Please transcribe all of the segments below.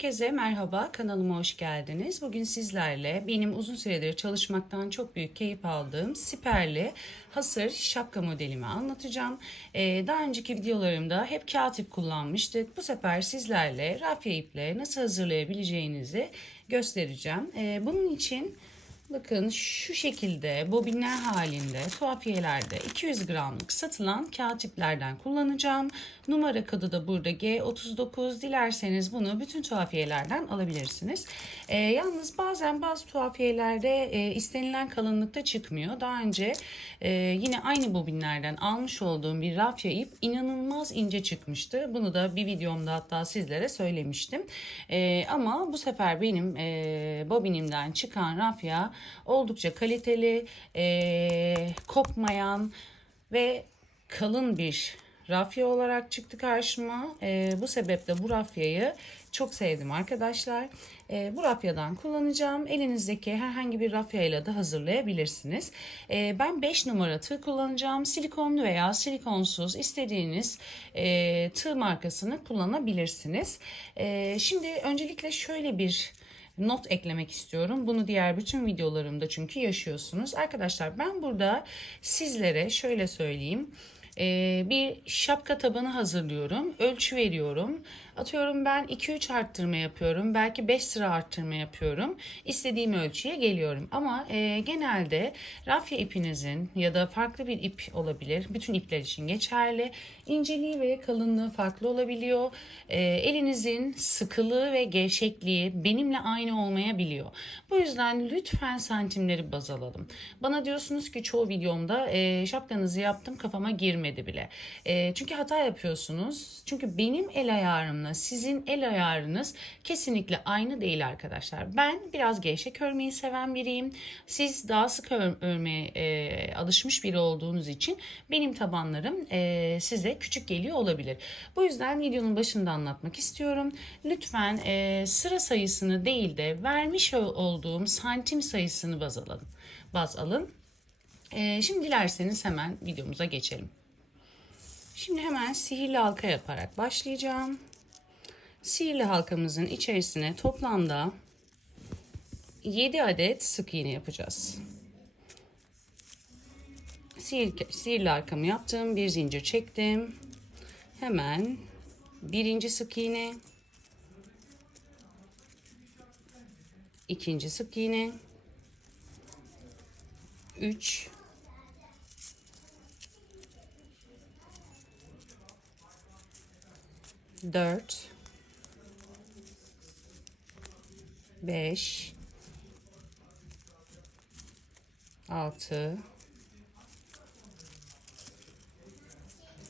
Herkese merhaba, kanalıma hoş geldiniz. Bugün sizlerle benim uzun süredir çalışmaktan çok büyük keyif aldığım siperli hasır şapka modelimi anlatacağım. Daha önceki videolarımda hep kağıt ip kullanmıştık. Bu sefer sizlerle rafya iple nasıl hazırlayabileceğinizi göstereceğim. Bunun için bakın şu şekilde bobinler halinde tuhafiyelerde 200 gramlık satılan kağıt iplerden kullanacağım. Numara kodu da burada G39. Dilerseniz bunu bütün tuhafiyelerden alabilirsiniz. Yalnız bazen bazı tuhafiyelerde istenilen kalınlıkta çıkmıyor. Daha önce yine aynı bobinlerden almış olduğum bir rafya ip inanılmaz ince çıkmıştı. Bunu da bir videomda hatta sizlere söylemiştim. Ama bu sefer benim bobinimden çıkan rafya oldukça kaliteli, kopmayan ve kalın bir rafya olarak çıktı karşıma. Bu sebeple bu rafyayı çok sevdim arkadaşlar. Bu rafyadan kullanacağım. Elinizdeki herhangi bir rafyayla da hazırlayabilirsiniz. Ben 5 numara tığ kullanacağım. Silikonlu veya silikonsuz istediğiniz tığ markasını kullanabilirsiniz. Şimdi öncelikle şöyle bir not eklemek istiyorum. Bunu diğer bütün videolarımda çünkü yaşıyorsunuz. Arkadaşlar ben burada sizlere şöyle söyleyeyim. Bir şapka tabanı hazırlıyorum. Ölçü veriyorum. Atıyorum ben 2-3 arttırma yapıyorum. Belki 5 sıra arttırma yapıyorum. İstediğim ölçüye geliyorum. Ama genelde rafya ipinizin ya da farklı bir ip olabilir. Bütün ipler için geçerli. İnceliği ve kalınlığı farklı olabiliyor. Elinizin sıkılığı ve gevşekliği benimle aynı olmayabiliyor. Bu yüzden lütfen santimleri baz alalım. Bana diyorsunuz ki çoğu videomda şapkanızı yaptım kafama girmedi bile. Çünkü hata yapıyorsunuz. Çünkü benim el ayarımla sizin el ayarınız kesinlikle aynı değil arkadaşlar. Ben biraz gevşek örmeyi seven biriyim. Siz daha sık örmeye alışmış biri olduğunuz için benim tabanlarım size küçük geliyor olabilir. Bu yüzden videonun başında anlatmak istiyorum. Lütfen sıra sayısını değil de vermiş olduğum santim sayısını baz alın. Şimdi dilerseniz hemen videomuza geçelim. Şimdi hemen sihirli halka yaparak başlayacağım. Sihirli halkamızın içerisine toplamda 7 adet sık iğne yapacağız. Sihirli halkamı yaptım. Bir zincir çektim. Hemen birinci sık iğne, ikinci sık iğne, 3, 4, 5, 6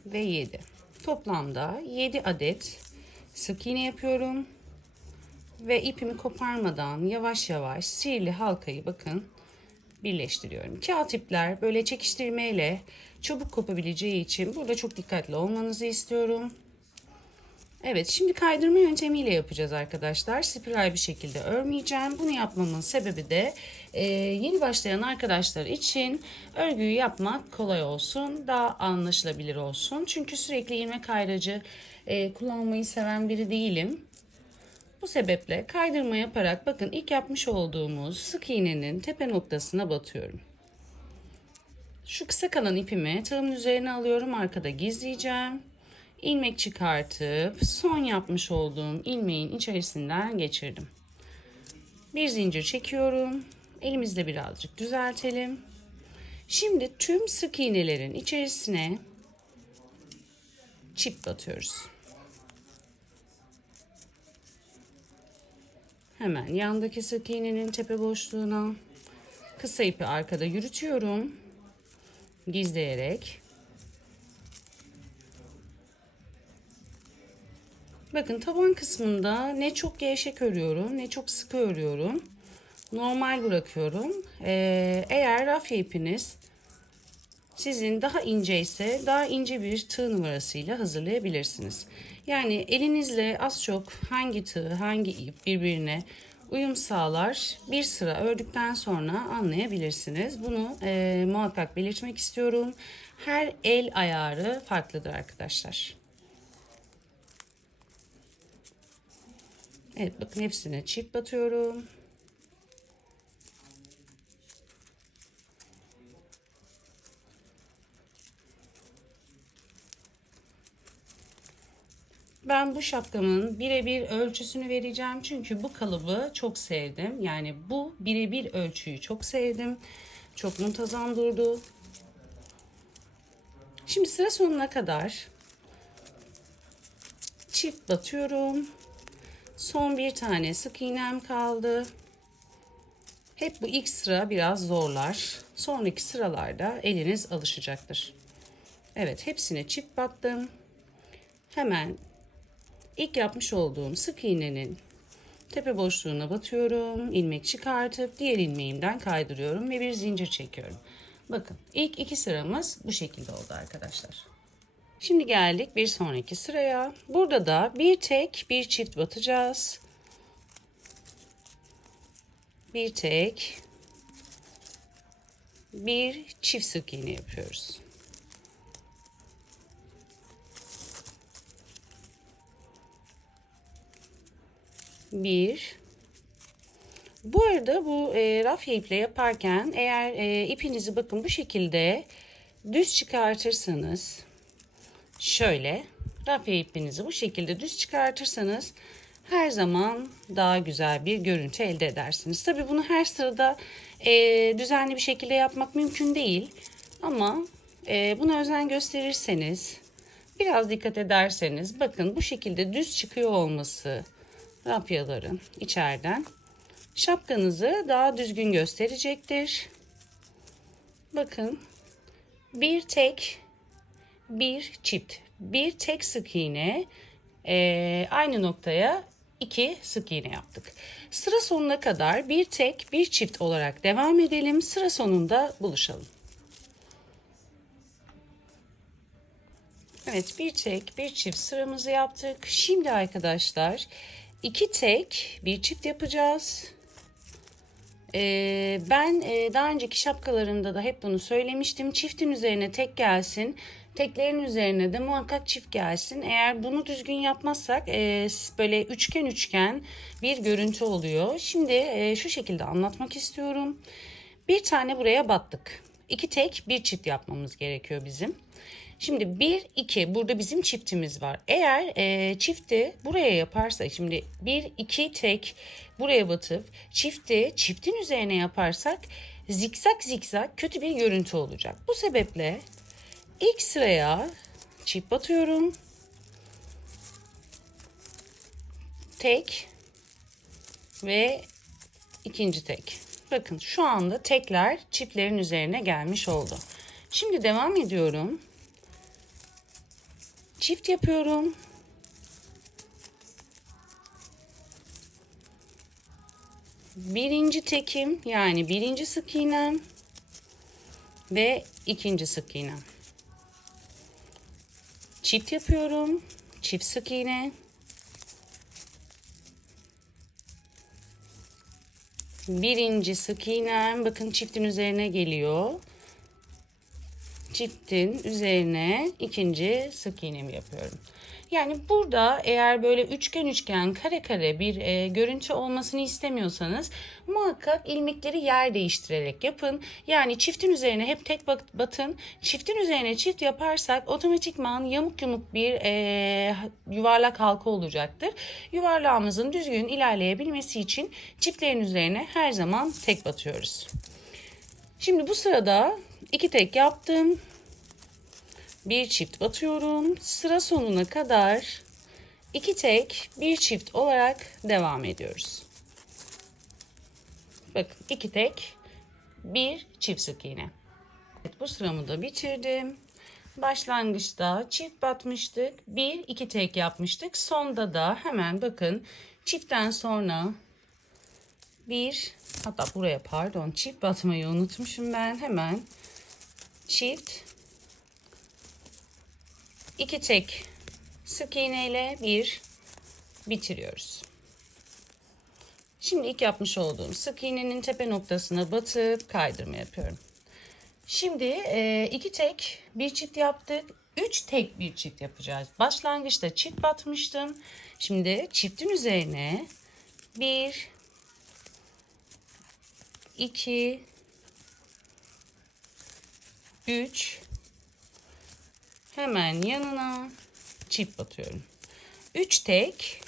ve 7. Toplamda 7 adet sık iğne yapıyorum. Ve ipimi koparmadan yavaş yavaş sihirli halkayı bakın birleştiriyorum. Kağıt ipler böyle çekiştirmeyle çabuk kopabileceği için burada çok dikkatli olmanızı istiyorum. Evet, şimdi kaydırma yöntemiyle yapacağız arkadaşlar. Spiral bir şekilde örmeyeceğim. Bunu yapmamın sebebi de yeni başlayan arkadaşlar için örgüyü yapmak kolay olsun, daha anlaşılabilir olsun. Çünkü sürekli ilmek ayracı kullanmayı seven biri değilim. Bu sebeple kaydırma yaparak bakın ilk yapmış olduğumuz sık iğnenin tepe noktasına batıyorum. Şu kısa kalan ipimi tığımın üzerine alıyorum, arkada gizleyeceğim. İlmek çıkartıp son yapmış olduğum ilmeğin içerisinden geçirdim. Bir zincir çekiyorum. Elimizle birazcık düzeltelim. Şimdi tüm sık iğnelerin içerisine çift batıyoruz. Hemen yandaki sık iğnenin tepe boşluğuna kısa ipi arkada yürütüyorum. Gizleyerek. Bakın taban kısmında ne çok gevşek örüyorum ne çok sıkı örüyorum. Normal bırakıyorum. Eğer rafya ipiniz sizin daha ince ise daha ince bir tığ numarasıyla hazırlayabilirsiniz. Yani elinizle az çok hangi tığ hangi ip birbirine uyum sağlar bir sıra ördükten sonra anlayabilirsiniz. Bunu muhakkak belirtmek istiyorum. Her el ayarı farklıdır arkadaşlar. Evet, bakın hepsine çift batıyorum. Ben bu şapkamın birebir ölçüsünü vereceğim. Çünkü bu kalıbı çok sevdim. Yani bu birebir ölçüyü çok sevdim. Çok muntazam durdu. Şimdi sıra sonuna kadar çift batıyorum. Son bir tane sık iğnem kaldı. Hep bu ilk sıra biraz zorlar. Sonraki sıralarda eliniz alışacaktır. Evet, hepsine çift battım. Hemen ilk yapmış olduğum sık iğnenin tepe boşluğuna batıyorum. İlmek çıkartıp diğer ilmeğimden kaydırıyorum ve bir zincir çekiyorum. Bakın, ilk iki sıramız bu şekilde oldu arkadaşlar. Şimdi geldik bir sonraki sıraya. Burada da bir tek bir çift batacağız. Bir tek bir çift sık iğne yapıyoruz. Bu arada bu rafya iple yaparken eğer ipinizi bakın bu şekilde düz çıkartırsanız, şöyle rafya ipinizi bu şekilde düz çıkartırsanız her zaman daha güzel bir görüntü elde edersiniz. Tabii bunu her sırada düzenli bir şekilde yapmak mümkün değil. Ama buna özen gösterirseniz, biraz dikkat ederseniz, bakın bu şekilde düz çıkıyor olması rafyaların içeriden şapkanızı daha düzgün gösterecektir. Bakın, bir tek bir çift, bir tek sık iğne, aynı noktaya 2 sık iğne yaptık. Sıra sonuna kadar bir tek bir çift olarak devam edelim. Sıra sonunda buluşalım. Evet, bir tek bir çift sıramızı yaptık. Şimdi arkadaşlar 2 tek bir çift yapacağız. Ben daha önceki şapkalarımda da hep bunu söylemiştim. Çiftin üzerine tek gelsin. Teklerin üzerine de muhakkak çift gelsin. Eğer bunu düzgün yapmazsak böyle üçgen üçgen bir görüntü oluyor. Şimdi şu şekilde anlatmak istiyorum. Bir tane buraya battık. 2 tek bir çift yapmamız gerekiyor bizim. Şimdi 1, 2 burada bizim çiftimiz var. Eğer çifti buraya yaparsak, şimdi 1, 2 tek buraya batıp çifti çiftin üzerine yaparsak zikzak zikzak kötü bir görüntü olacak. Bu sebeple ilk sıraya çift batıyorum. Tek ve ikinci tek. Bakın şu anda tekler çiftlerin üzerine gelmiş oldu. Şimdi devam ediyorum. Çift yapıyorum. Birinci tekim, yani birinci sık iğnem ve ikinci sık iğnem. Çift yapıyorum. Çift sık iğne. Birinci sık iğnem, bakın çiftin üzerine geliyor. Çiftin üzerine ikinci sık iğnemi yapıyorum. Yani burada eğer böyle üçgen üçgen kare kare bir görüntü olmasını istemiyorsanız muhakkak ilmekleri yer değiştirerek yapın. Yani çiftin üzerine hep tek batın. Çiftin üzerine çift yaparsak otomatikman yamuk yumuk bir yuvarlak halka olacaktır. Yuvarlağımızın düzgün ilerleyebilmesi için çiftlerin üzerine her zaman tek batıyoruz. Şimdi bu sırada 2 tek yaptım. Bir çift batıyorum. Sıra sonuna kadar 2 tek bir çift olarak devam ediyoruz. Bakın 2 tek bir çift sık iğne. Evet, bu sıramı da bitirdim. Başlangıçta çift batmıştık. 1 2 tek yapmıştık. Sonda da hemen bakın çiftten sonra hatta buraya pardon çift batmayı unutmuşum ben. Hemen çift 2 tek sık iğne ile bitiriyoruz. Şimdi ilk yapmış olduğum sık iğnenin tepe noktasına batıp kaydırma yapıyorum. Şimdi 2 tek bir çift yaptık. 3 tek bir çift yapacağız. Başlangıçta çift batmıştım. Şimdi çiftin üzerine 1, 2, 3, hemen yanına çift batıyorum. 3 tek,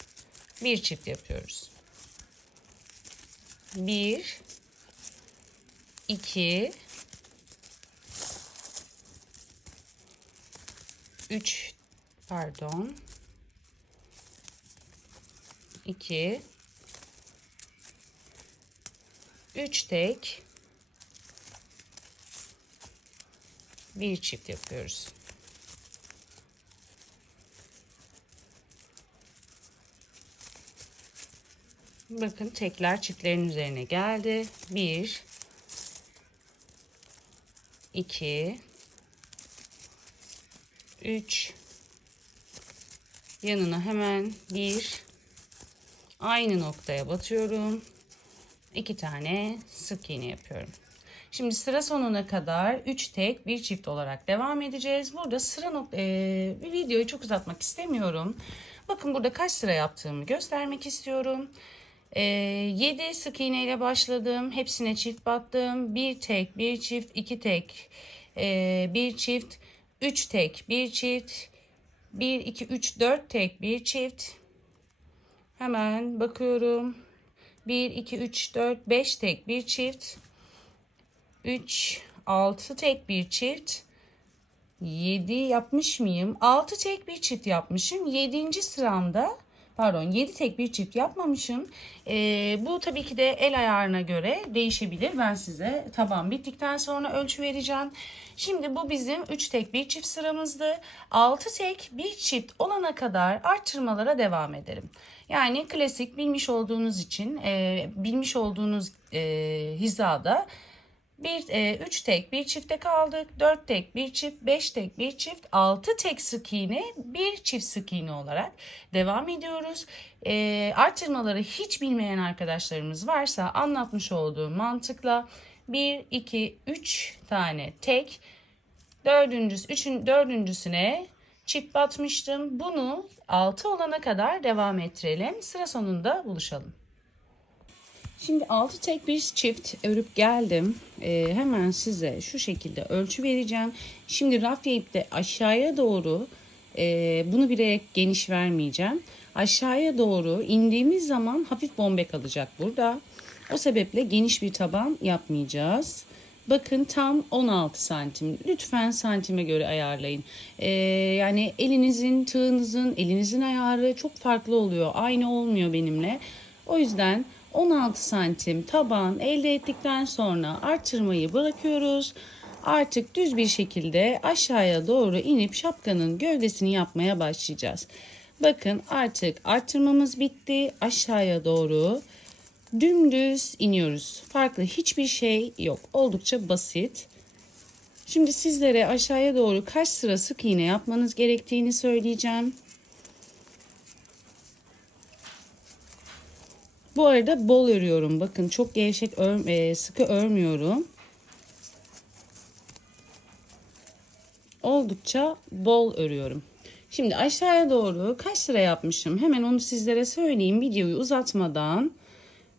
1 çift yapıyoruz. 1, 2, 3, pardon. 2, 3 tek, 1 çift yapıyoruz. Bakın tekler çiftlerin üzerine geldi. 1, 2, 3, yanına hemen 1, aynı noktaya batıyorum. 2 tane sık iğne yapıyorum. Şimdi sıra sonuna kadar 3 tek 1 çift olarak devam edeceğiz. Burada bir videoyu çok uzatmak istemiyorum. Bakın burada kaç sıra yaptığımı göstermek istiyorum. 7 sık iğne ile başladım. Hepsine çift battım. 1 tek 1 çift, 2 tek 1 çift, 3 tek 1 çift, 1 2 3 4 tek 1 çift. Hemen bakıyorum. 1 2 3 4 5 tek 1 çift. 3 6 tek 1 çift. 7 yapmış mıyım? 6 tek 1 çift yapmışım. 7. sıramda, pardon, 7 tek 1 çift yapmamışım. Bu tabii ki de el ayarına göre değişebilir. Ben size taban bittikten sonra ölçü vereceğim. Şimdi bu bizim 3 tek 1 çift sıramızdı. 6 tek 1 çift olana kadar arttırmalara devam edelim. Yani klasik bilmiş olduğunuz hizada 3 tek 1 çifte kaldık. 4 tek 1 çift, 5 tek 1 çift, 6 tek sık iğne, 1 çift sık iğne olarak devam ediyoruz. Artırmaları hiç bilmeyen arkadaşlarımız varsa anlatmış olduğum mantıkla 1 2 3 tane tek, dördüncüsüne çift batmıştım. Bunu 6 olana kadar devam ettirelim. Sıra sonunda buluşalım. Şimdi 6 tek bir çift örüp geldim. Hemen size şu şekilde ölçü vereceğim. Şimdi rafya ipte aşağıya doğru bunu bilerek geniş vermeyeceğim. Aşağıya doğru indiğimiz zaman hafif bombe kalacak burada. O sebeple geniş bir taban yapmayacağız. Bakın tam 16 santim. Lütfen santime göre ayarlayın. Yani elinizin ayarı çok farklı oluyor. Aynı olmuyor benimle. O yüzden 16 santim taban elde ettikten sonra artırmayı bırakıyoruz. Artık düz bir şekilde aşağıya doğru inip şapkanın gövdesini yapmaya başlayacağız. Bakın artık artırmamız bitti. Aşağıya doğru dümdüz iniyoruz. Farklı hiçbir şey yok. Oldukça basit. Şimdi sizlere aşağıya doğru kaç sıra sık iğne yapmanız gerektiğini söyleyeceğim. Bu arada bol örüyorum. Bakın çok gevşek sıkı örmüyorum. Oldukça bol örüyorum. Şimdi aşağıya doğru kaç sıra yapmışım? Hemen onu sizlere söyleyeyim. Videoyu uzatmadan.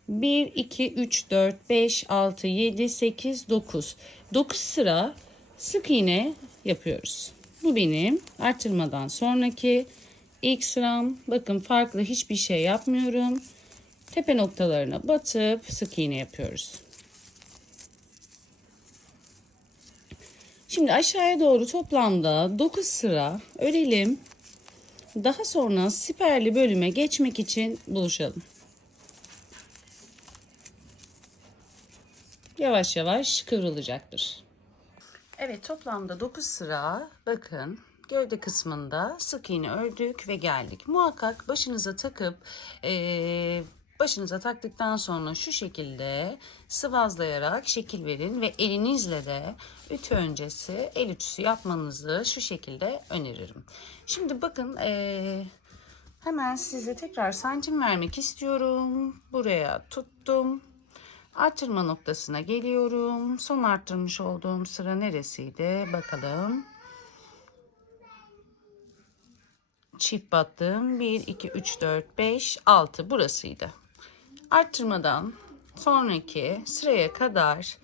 1, 2, 3, 4, 5, 6, 7, 8, 9. 9 sıra sık iğne yapıyoruz. Bu benim artırmadan sonraki ilk sıram. Bakın farklı hiçbir şey yapmıyorum. Tepe noktalarına batıp sık iğne yapıyoruz. Şimdi aşağıya doğru toplamda 9 sıra örelim. Daha sonra siperli bölüme geçmek için buluşalım. Yavaş yavaş kıvrılacaktır. Evet, toplamda 9 sıra bakın gövde kısmında sık iğne ördük ve geldik. Muhakkak başınıza taktıktan sonra şu şekilde sıvazlayarak şekil verin ve elinizle de ütü öncesi el ütüsü yapmanızı şu şekilde öneririm. Şimdi bakın hemen size tekrar santim vermek istiyorum. Buraya tuttum. Artırma noktasına geliyorum. Son arttırmış olduğum sıra neresiydi? Bakalım. Çift battım. 1, 2, 3, 4, 5, 6 burasıydı. arttırmadan sonraki sıraya kadar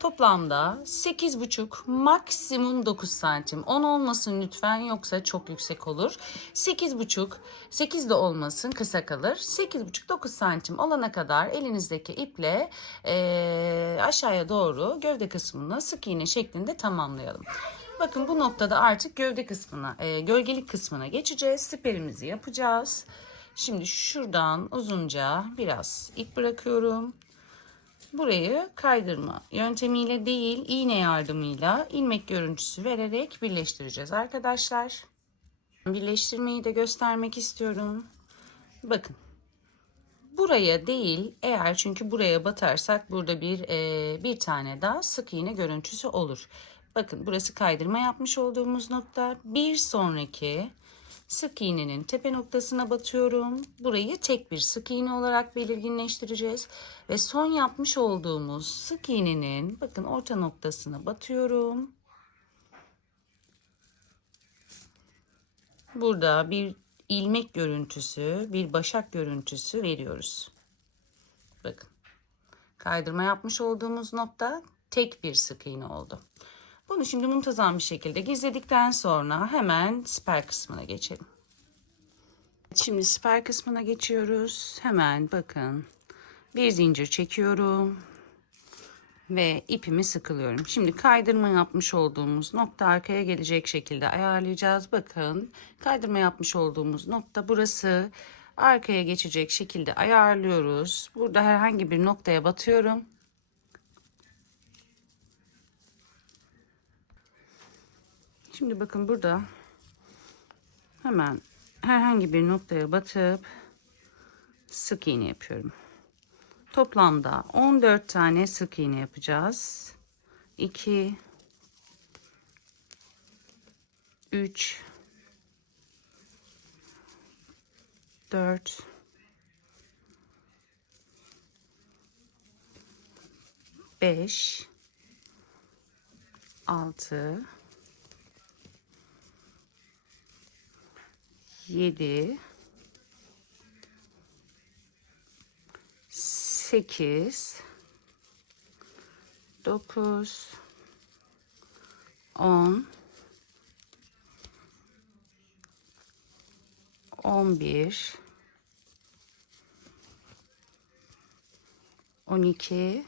toplamda 8,5 maksimum 9 santim. 10 olmasın lütfen, yoksa çok yüksek olur. 8,5, 8 de olmasın, kısa kalır. 8,5-9 santim olana kadar elinizdeki iple aşağıya doğru gövde kısmını sık iğne şeklinde tamamlayalım. Bakın bu noktada artık gövde kısmına, gölgelik kısmına geçeceğiz. Siperimizi yapacağız. Şimdi şuradan uzunca biraz ip bırakıyorum. Burayı kaydırma yöntemiyle değil, iğne yardımıyla ilmek görüntüsü vererek birleştireceğiz arkadaşlar. Birleştirmeyi de göstermek istiyorum. Bakın. Buraya değil, eğer çünkü buraya batarsak burada bir tane daha sık iğne görüntüsü olur. Bakın burası kaydırma yapmış olduğumuz nokta. Bir sonraki sık iğnenin tepe noktasına batıyorum. Burayı tek bir sık iğne olarak belirginleştireceğiz. Ve son yapmış olduğumuz sık iğnenin bakın orta noktasına batıyorum. Burada bir ilmek görüntüsü, bir başak görüntüsü veriyoruz. Bakın. Kaydırma yapmış olduğumuz nokta tek bir sık iğne oldu. Bunu şimdi muntazam bir şekilde gizledikten sonra hemen siper kısmına geçelim. Şimdi siper kısmına geçiyoruz. Hemen bakın bir zincir çekiyorum ve ipimi sıkılıyorum. Şimdi kaydırma yapmış olduğumuz nokta arkaya gelecek şekilde ayarlayacağız. Bakın kaydırma yapmış olduğumuz nokta burası. Arkaya geçecek şekilde ayarlıyoruz. Burada herhangi bir noktaya batıyorum. Şimdi bakın burada hemen herhangi bir noktaya batıp sık iğne yapıyorum. Toplamda 14 tane sık iğne yapacağız. 2 3 4 5 6 7 8 9 10 11 12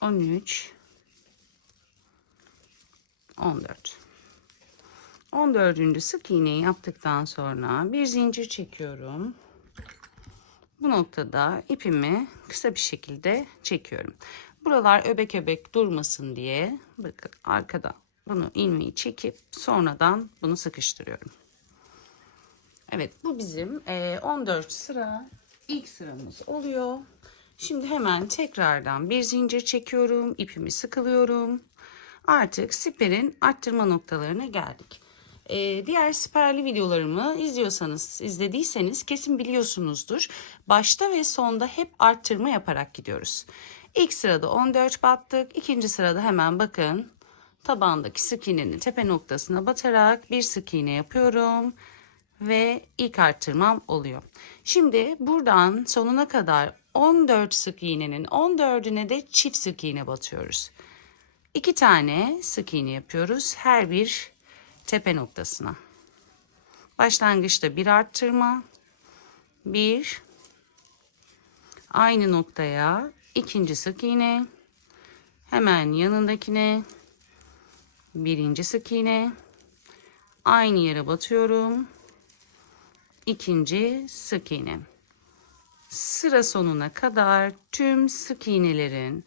13 14. 14. sık iğneyi yaptıktan sonra bir zincir çekiyorum. Bu noktada ipimi kısa bir şekilde çekiyorum. Buralar öbek öbek durmasın diye bakın arkadan bunu ilmeği çekip sonradan bunu sıkıştırıyorum. Evet, bu bizim 14 sıra ilk sıramız oluyor. Şimdi hemen tekrardan bir zincir çekiyorum, ipimi sıkılıyorum. Artık siperin arttırma noktalarına geldik. Diğer siperli videolarımı izlediyseniz kesin biliyorsunuzdur. Başta ve sonda hep arttırma yaparak gidiyoruz. İlk sırada 14 battık. İkinci sırada hemen bakın tabandaki sık iğnenin tepe noktasına batarak bir sık iğne yapıyorum. Ve ilk arttırmam oluyor. Şimdi buradan sonuna kadar 14 sık iğnenin 14'üne de çift sık iğne batıyoruz. 2 tane sık iğne yapıyoruz her bir tepe noktasına. Başlangıçta bir arttırma, bir, aynı noktaya ikinci sık iğne, hemen yanındakine birinci sık iğne, aynı yere batıyorum, ikinci sık iğne. Sıra sonuna kadar tüm sık iğnelerin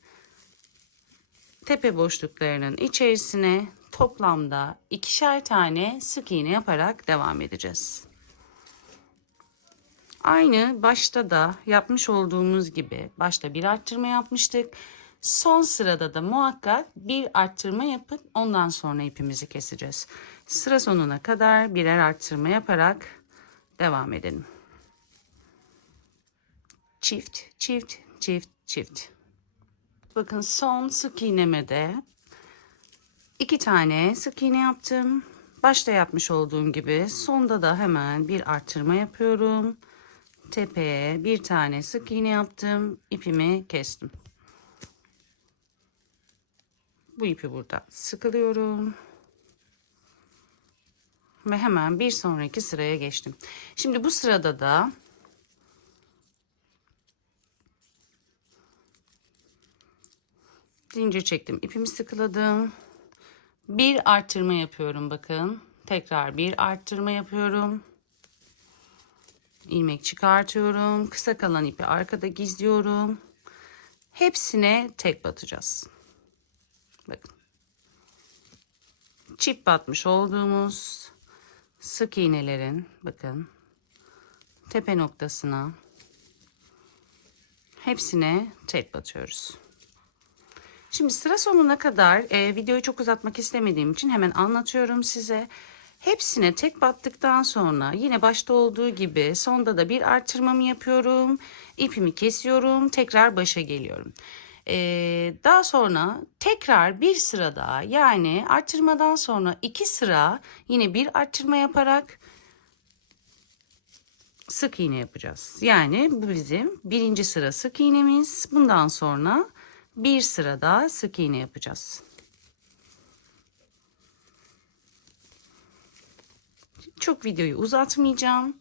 tepe boşluklarının içerisine toplamda 2'şer tane sık iğne yaparak devam edeceğiz. Aynı başta da yapmış olduğumuz gibi başta bir arttırma yapmıştık. Son sırada da muhakkak bir arttırma yapıp ondan sonra ipimizi keseceğiz. Sıra sonuna kadar birer arttırma yaparak devam edelim. Çift, çift, çift, çift. Bakın son sık iğneme de 2 tane sık iğne yaptım. Başta yapmış olduğum gibi sonda da hemen bir arttırma yapıyorum. tepeye bir tane sık iğne yaptım. İpimi kestim. Bu ipi burada sıkılıyorum. Ve hemen bir sonraki sıraya geçtim. Şimdi bu sırada da zincir çektim. İpimi sıkıladım. Bir arttırma yapıyorum bakın. Tekrar bir arttırma yapıyorum. İlmek çıkartıyorum. Kısa kalan ipi arkada gizliyorum. Hepsine tek batacağız. Bakın. Çift batmış olduğumuz sık iğnelerin bakın tepe noktasına hepsine tek batıyoruz. Şimdi sıra sonuna kadar videoyu çok uzatmak istemediğim için hemen anlatıyorum size. Hepsine tek battıktan sonra yine başta olduğu gibi sonda da bir artırmamı yapıyorum. İpimi kesiyorum. Tekrar başa geliyorum. Daha sonra tekrar bir sıra daha, yani artırmadan sonra 2 sıra yine bir artırma yaparak sık iğne yapacağız. Yani bu bizim birinci sıra sık iğnemiz. Bundan sonra bir sıra daha sık iğne yapacağız. Çok videoyu uzatmayacağım.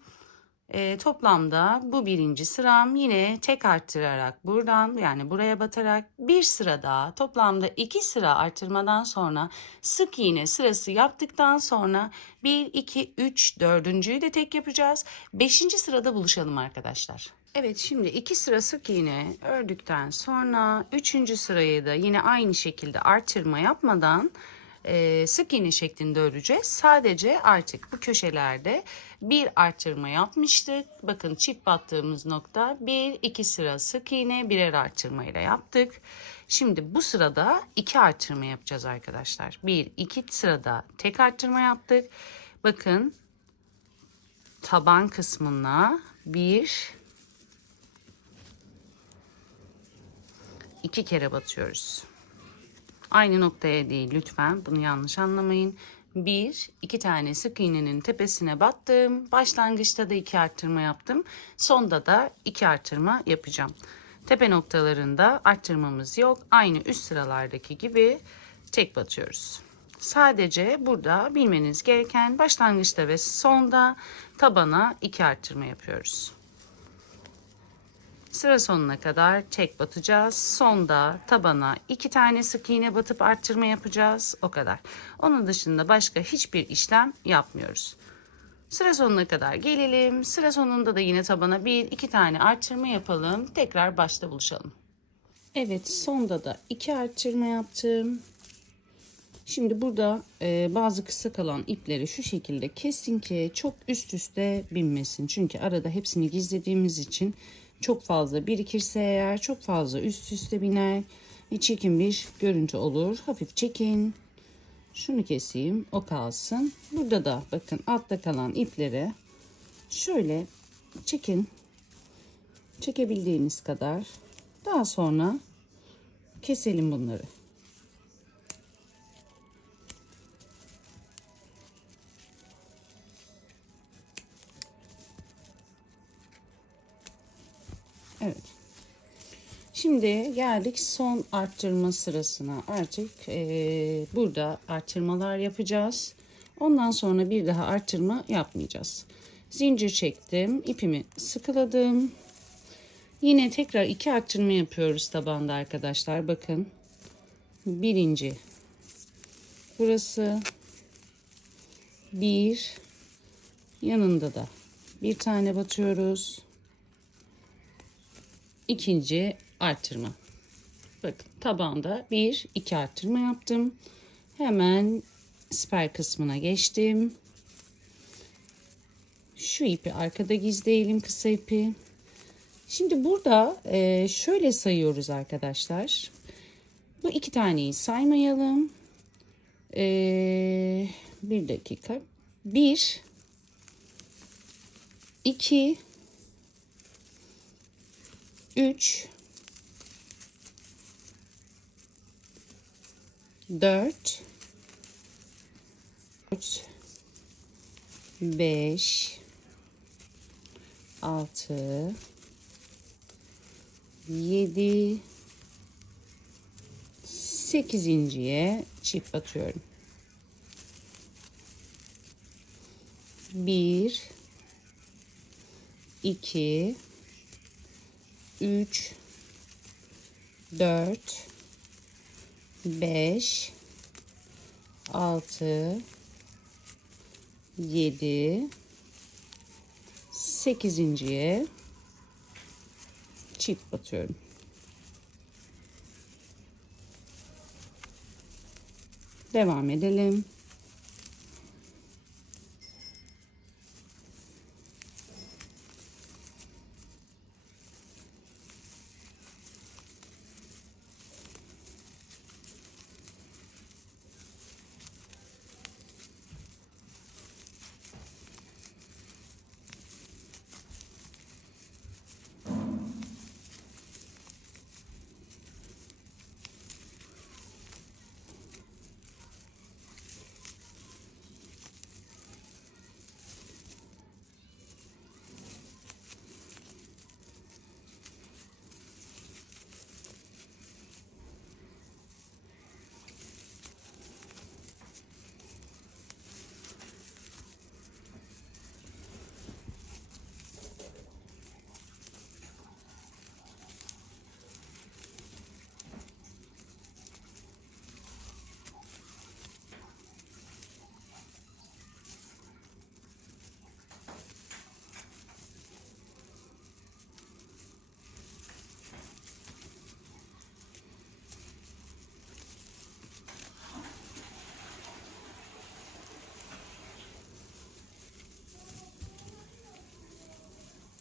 Toplamda bu birinci sıram, yine tek arttırarak buradan, yani buraya batarak bir sıra daha, toplamda 2 sıra artırmadan sonra sık iğne sırası yaptıktan sonra 1, 2, 3, dördüncüyü de tek yapacağız. 5. sırada buluşalım arkadaşlar. Evet, şimdi 2 sıra sık iğne ördükten sonra 3. sırayı da yine aynı şekilde artırma yapmadan sık iğne şeklinde öreceğiz. Sadece artık bu köşelerde bir artırma yapmıştık. Bakın çift battığımız nokta 1-2 sıra sık iğne birer artırma ile yaptık. Şimdi bu sırada 2 artırma yapacağız arkadaşlar. 1-2 sırada tek artırma yaptık. Bakın taban kısmına 2 kere batıyoruz. Aynı noktaya değil lütfen, bunu yanlış anlamayın. 2 tane sık iğnenin tepesine battım. Başlangıçta da 2 artırma yaptım. Sonda da 2 artırma yapacağım. Tepe noktalarında artırmamız yok. Aynı üst sıralardaki gibi tek batıyoruz. Sadece burada bilmeniz gereken, başlangıçta ve sonda tabana 2 artırma yapıyoruz. Sıra sonuna kadar tek batacağız. Sonda tabana 2 tane sık iğne batıp arttırma yapacağız. O kadar. Onun dışında başka hiçbir işlem yapmıyoruz. Sıra sonuna kadar gelelim. Sıra sonunda da yine tabana 1-2 tane arttırma yapalım. Tekrar başta buluşalım. Evet, sonda da 2 arttırma yaptım. Şimdi burada bazı kısa kalan ipleri şu şekilde kesin ki çok üst üste binmesin. Çünkü arada hepsini gizlediğimiz için çok fazla birikirse eğer çok fazla üst üste biner ve çirkin bir görüntü olur. Hafif çekin. Şunu keseyim, o kalsın. Burada da bakın altta kalan ipleri şöyle çekin. Çekebildiğiniz kadar. Daha sonra keselim bunları. Evet. Şimdi geldik son arttırma sırasına. Artık burada arttırmalar yapacağız. Ondan sonra bir daha arttırma yapmayacağız. Zincir çektim. İpimi sıkıladım. Yine tekrar 2 arttırma yapıyoruz tabanda arkadaşlar. Bakın. Birinci. Burası. Bir. Yanında da bir tane batıyoruz. İkinci artırma. Bakın tabanda 1-2 artırma yaptım. Hemen siper kısmına geçtim. Şu ipi arkada gizleyelim, kısa ipi. Şimdi burada şöyle sayıyoruz arkadaşlar. Bu 2 taneyi saymayalım. Bir dakika. 1, 2, 3, 4, 5, 6, 7, 8.'ye çift batıyorum. 1, 2, 3, 4, 5, 6, 7, 8.'ye çift batıyorum. Devam edelim.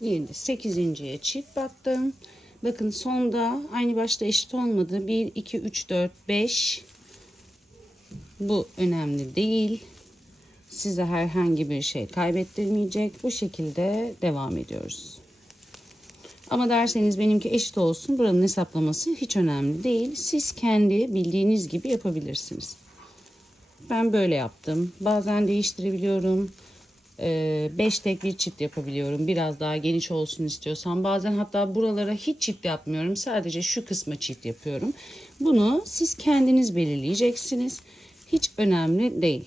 Yine 8.'ye çift battım. Bakın sonda aynı başta eşit olmadı. 1, 2, 3, 4, 5. Bu önemli değil. Size herhangi bir şey kaybettirmeyecek. Bu şekilde devam ediyoruz. Ama derseniz benimki eşit olsun. Buranın hesaplaması hiç önemli değil. Siz kendi bildiğiniz gibi yapabilirsiniz. Ben böyle yaptım. Bazen değiştirebiliyorum. 5 tek bir çift yapabiliyorum. Biraz daha geniş olsun istiyorsam. Bazen hatta buralara hiç çift yapmıyorum. Sadece şu kısma çift yapıyorum. Bunu siz kendiniz belirleyeceksiniz. Hiç önemli değil.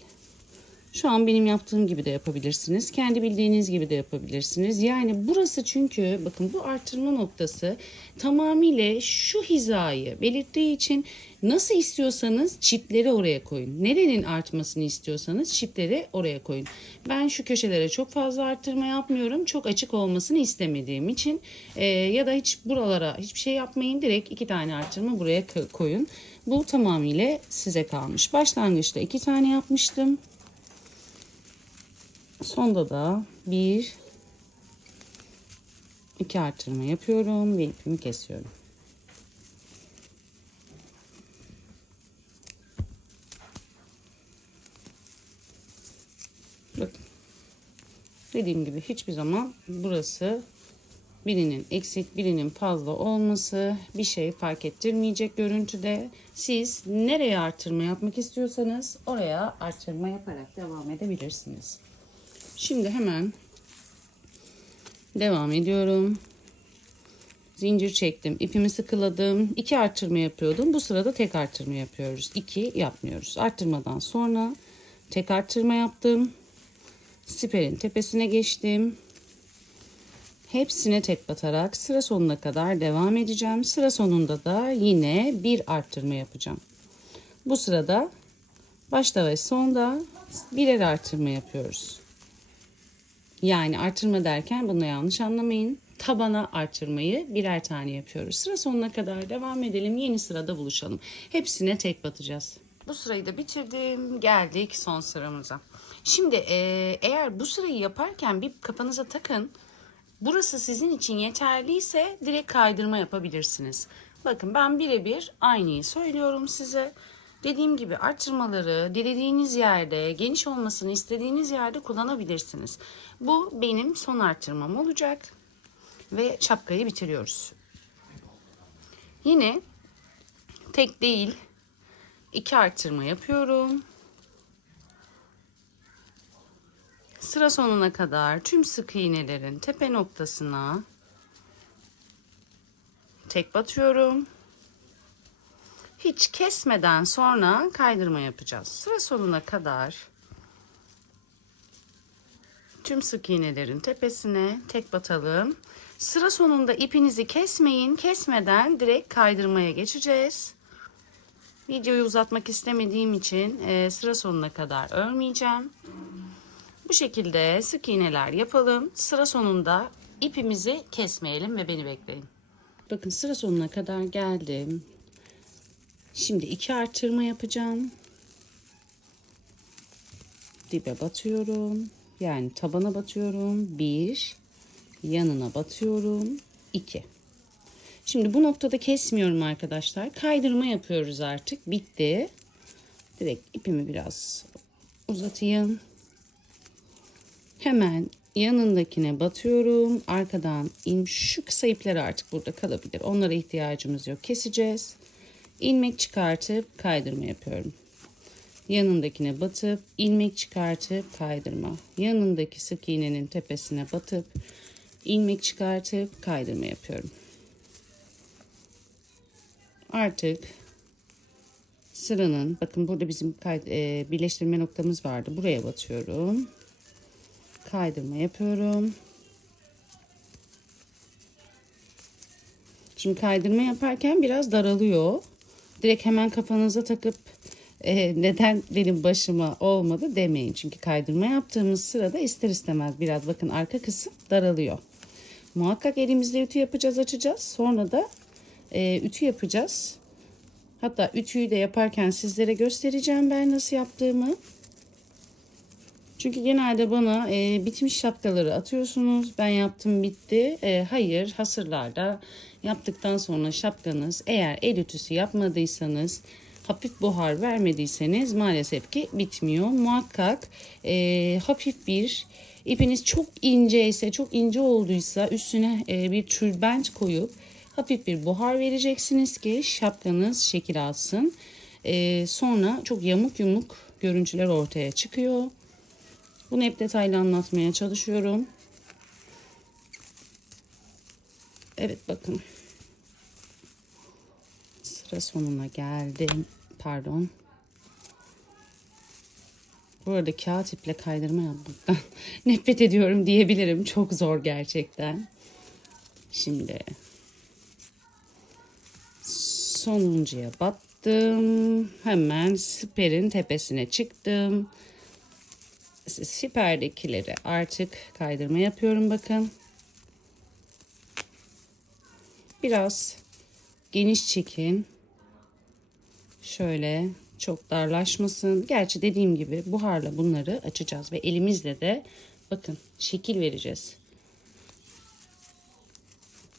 Şu an benim yaptığım gibi de yapabilirsiniz. Kendi bildiğiniz gibi de yapabilirsiniz. Yani burası çünkü bakın bu artırma noktası tamamıyla şu hizayı belirttiği için nasıl istiyorsanız çipleri oraya koyun. Nerenin artmasını istiyorsanız çipleri oraya koyun. Ben şu köşelere çok fazla arttırma yapmıyorum. Çok açık olmasını istemediğim için ya da hiç buralara hiçbir şey yapmayın. Direkt 2 tane arttırma buraya koyun. Bu tamamıyla size kalmış. Başlangıçta 2 tane yapmıştım. Sonda da 1, 2 artırma yapıyorum ve ipimi kesiyorum. Bakın. Dediğim gibi hiçbir zaman burası birinin eksik, birinin fazla olması bir şey fark ettirmeyecek görüntüde. Siz nereye artırma yapmak istiyorsanız oraya artırma yaparak devam edebilirsiniz. Şimdi hemen devam ediyorum. Zincir çektim. İpimi sıkıladım. 2 artırma yapıyordum. Bu sırada tek artırma yapıyoruz. 2 yapmıyoruz. Artırmadan sonra tek artırma yaptım. Siperin tepesine geçtim. Hepsine tek batarak sıra sonuna kadar devam edeceğim. Sıra sonunda da yine bir artırma yapacağım. Bu sırada başta ve sonda birer artırma yapıyoruz. Yani artırma derken bunu yanlış anlamayın. Tabana artırmayı birer tane yapıyoruz. Sıra sonuna kadar devam edelim. Yeni sırada buluşalım. Hepsine tek batacağız. Bu sırayı da bitirdim. Geldik son sıramıza. Şimdi eğer bu sırayı yaparken bir kafanıza takın. Burası sizin için yeterliyse direkt kaydırma yapabilirsiniz. Bakın ben birebir aynıyı söylüyorum size. Dediğim gibi artırmaları dilediğiniz yerde, geniş olmasını istediğiniz yerde kullanabilirsiniz. Bu benim son artırmam olacak. Ve şapkayı bitiriyoruz. Yine tek değil 2 artırma yapıyorum. sıra sonuna kadar tüm sık iğnelerin tepe noktasına tek batıyorum. Hiç kesmeden sonra kaydırma yapacağız. Sıra sonuna kadar tüm sık iğnelerin tepesine tek batalım. Sıra sonunda ipinizi kesmeyin. Kesmeden direkt kaydırmaya geçeceğiz. Videoyu uzatmak istemediğim için sıra sonuna kadar örmeyeceğim. Bu şekilde sık iğneler yapalım. Sıra sonunda ipimizi kesmeyelim ve beni bekleyin. Bakın sıra sonuna kadar geldim. Şimdi 2 artırma yapacağım. Dibe batıyorum. Yani tabana batıyorum. 1, yanına batıyorum. 2. Şimdi bu noktada kesmiyorum arkadaşlar. Kaydırma yapıyoruz artık. Bitti. Direkt ipimi biraz uzatayım. Hemen yanındakine batıyorum. Arkadan şu kısa ipler artık burada kalabilir. Onlara ihtiyacımız yok. Keseceğiz. İlmek çıkartıp kaydırma yapıyorum. Yanındakine batıp ilmek çıkartıp kaydırma. Yanındaki sık iğnenin tepesine batıp ilmek çıkartıp kaydırma yapıyorum. Artık sıranın, bakın burada bizim birleştirme noktamız vardı. Buraya batıyorum. Kaydırma yapıyorum. Şimdi kaydırma yaparken biraz daralıyor. Direkt hemen kafanıza takıp neden benim başıma olmadı demeyin. Çünkü kaydırma yaptığımız sırada ister istemez biraz bakın arka kısım daralıyor. Muhakkak elimizle ütü yapacağız, açacağız. Sonra da ütü yapacağız. Hatta ütüyü de yaparken sizlere göstereceğim ben nasıl yaptığımı. Çünkü genelde bana bitmiş şapkaları atıyorsunuz. Ben yaptım bitti. Hayır, hasırlarda yaptıktan sonra şapkanız eğer el ütüsü yapmadıysanız, hafif buhar vermediyseniz maalesef ki bitmiyor. Muhakkak hafif bir ipiniz çok ince ise, çok ince olduysa üstüne bir tülbent koyup hafif bir buhar vereceksiniz ki şapkanız şekil alsın. Sonra çok yamuk yumuk görüntüler ortaya çıkıyor. Bunu hep detaylı anlatmaya çalışıyorum. Evet bakın. Sıra sonuna geldim. Pardon. Bu arada kağıt iple kaydırma yapmaktan nefret ediyorum diyebilirim. Çok zor gerçekten. Şimdi sonuncuya battım. Hemen siperin tepesine çıktım. Siperdekileri artık kaydırma yapıyorum bakın. Biraz geniş çekin. Şöyle çok darlaşmasın. Gerçi dediğim gibi buharla bunları açacağız ve elimizle de bakın şekil vereceğiz.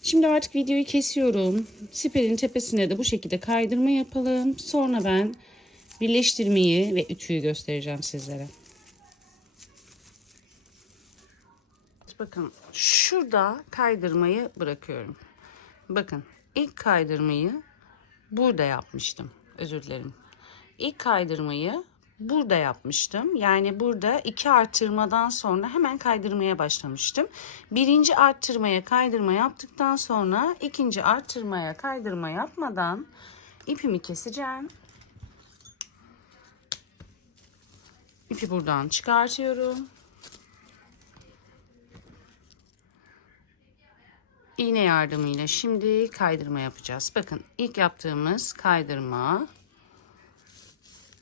Şimdi artık videoyu kesiyorum. Siperin tepesine de bu şekilde kaydırma yapalım. Sonra ben birleştirmeyi ve ütüyü göstereceğim sizlere. Bakın şurada kaydırmayı bırakıyorum. Bakın ilk kaydırmayı burada yapmıştım. Özür dilerim. İlk kaydırmayı burada yapmıştım. Yani burada 2 arttırmadan sonra hemen kaydırmaya başlamıştım. Birinci arttırmaya kaydırma yaptıktan sonra ikinci arttırmaya kaydırma yapmadan ipimi keseceğim. İpi buradan çıkartıyorum. İğne yardımıyla şimdi kaydırma yapacağız. Bakın ilk yaptığımız kaydırma.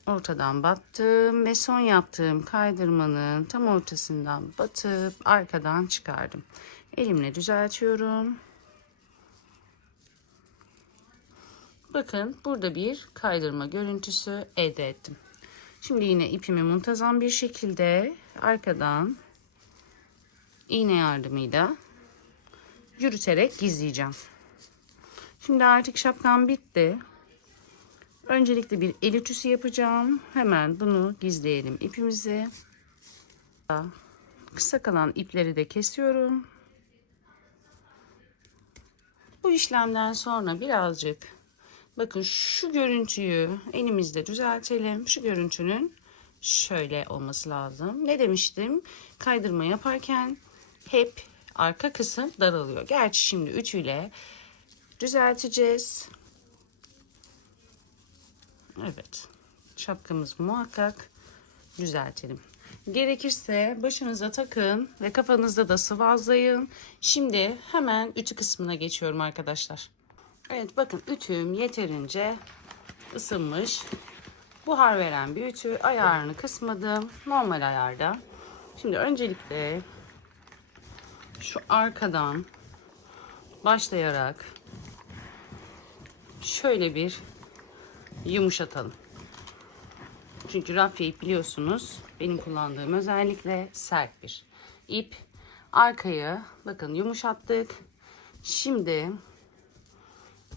Ortadan battım ve son yaptığım kaydırmanın tam ortasından batıp arkadan çıkardım. Elimle düzeltiyorum. Bakın burada bir kaydırma görüntüsü elde ettim. Şimdi yine ipimi muntazam bir şekilde arkadan iğne yardımıyla yürüterek gizleyeceğim. Şimdi artık şapkam bitti. Öncelikle bir el ütüsü yapacağım. Hemen bunu gizleyelim ipimizi. Kısa kalan ipleri de kesiyorum. Bu işlemden sonra birazcık bakın şu görüntüyü elimizde düzeltelim. Şu görüntünün şöyle olması lazım. Ne demiştim? Kaydırma yaparken hep arka kısım daralıyor. Gerçi şimdi ütüyle düzelteceğiz. Evet. Şapkamızı muhakkak düzeltelim. Gerekirse başınıza takın ve kafanızda da sıvazlayın. Şimdi hemen ütü kısmına geçiyorum arkadaşlar. Evet, bakın ütüm yeterince ısınmış. Buhar veren bir ütü. Ayarını kısmadım. Normal ayarda. Şimdi öncelikle şu arkadan başlayarak şöyle bir yumuşatalım. Çünkü rafya ip biliyorsunuz benim kullandığım özellikle sert bir ip. Arkayı bakın yumuşattık. Şimdi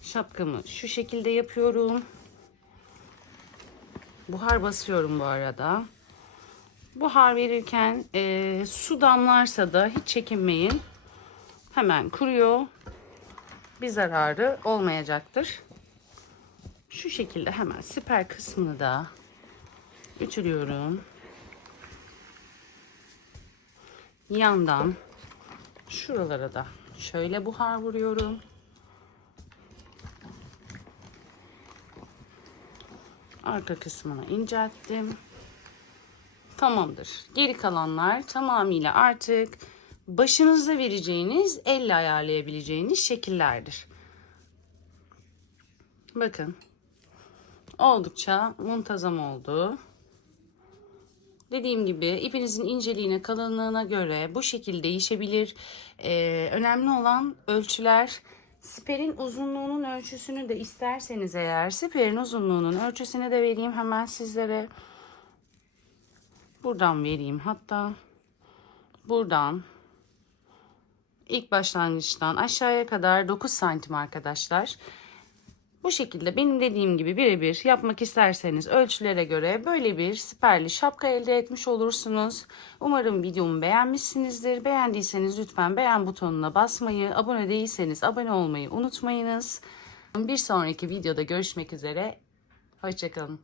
şapkamı şu şekilde yapıyorum. Buhar basıyorum bu arada. Buhar verirken su damlarsa da hiç çekinmeyin. Hemen kuruyor. Bir zararı olmayacaktır. Şu şekilde hemen siper kısmını da ütülüyorum. Yandan şuralara da şöyle buhar vuruyorum. Arka kısmını incelttim. Tamamdır. Geri kalanlar tamamıyla artık başınızda vereceğiniz, elle ayarlayabileceğiniz şekillerdir. Bakın. Oldukça muntazam oldu. Dediğim gibi ipinizin inceliğine, kalınlığına göre bu şekilde değişebilir. Önemli olan ölçüler. Siperin uzunluğunun ölçüsünü de isterseniz eğer siperin uzunluğunun ölçüsünü de vereyim hemen sizlere. Buradan vereyim hatta. Buradan ilk başlangıçtan aşağıya kadar 9 santim arkadaşlar. Bu şekilde benim dediğim gibi birebir yapmak isterseniz ölçülere göre böyle bir siperli şapka elde etmiş olursunuz. Umarım videomu beğenmişsinizdir. Beğendiyseniz lütfen beğen butonuna basmayı, abone değilseniz abone olmayı unutmayınız. Bir sonraki videoda görüşmek üzere. Hoşça kalın.